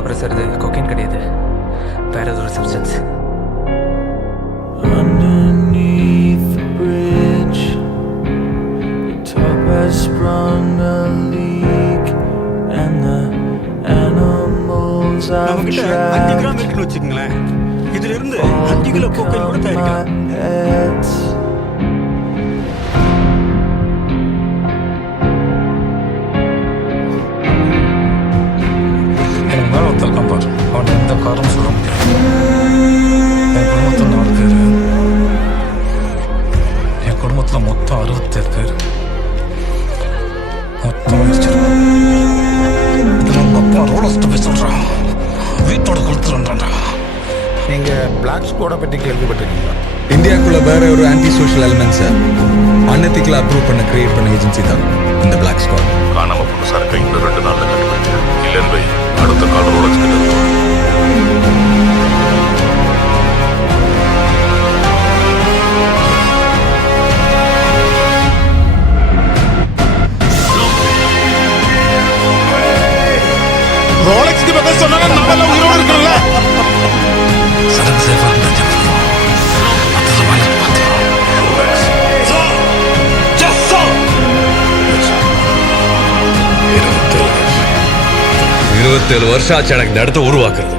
அப்புறம் சார் இது கொக்கைன் கிடையாது, வேற ஏதோ ஒரு substance. Underneath the bridge, the top has sprung a leak, and the animals I've நம்மகிட்ட 5 கிராம் இருக்குன்னு வச்சுக்கங்களேன். இதுல இருந்து 5 கிலோ கோக்கைன் கூட தயாரிக்கலாம். எனக்கு மேலே ஒருத்தருக்கான் பாரு, அவன் எந்த காரணம் சொல்ல முடியாது. என் குடும்பத்தில் 4 பேர், என் குடும்பத்தில் மொத்தம் 67 பேர். மொத்தம் வச்சிருக்கேன். இதில் உங்கள் அப்பா ரோலஸ்ட்டு போய் சொல்கிறான், வீட்டோட கொடுத்துருன்றான்டா. நீங்கள் பிளாக் ஸ்குவாடை பற்றி கேள்விப்பட்டிருக்கீங்களா? இந்தியாவுக்குள்ள வேற ஒரு ஆன்டி சோஷியல் எலிமெண்ட்ஸை அன்எத்திக்கலாக அப்ரூவ் பண்ண கிரியேட் பண்ண ஏஜென்சி தான் இந்த பிளாக் ஸ்குவாட். காணாம போன சரக்கை இன்னும் 2 நாள்ல கண்டுபிடிச்சு இல்லைன்னு வை, அடுத்த காலம் ரோலக்ஸ் கிட்ட இருக்கும். ரோலக்ஸ்க்கு பக்கம் சொன்னா நம்மளாம் உயிரோடு இருக்கணும்ல. சரக்கு சேஃபாக இருந்தால் ஜெயிச்சிருக்கோம். மற்றது மேலே பார்த்துக்கலாம். 27 வருஷம் ஆச்சு எனக்கு இந்த இடத்த உருவாக்குறது.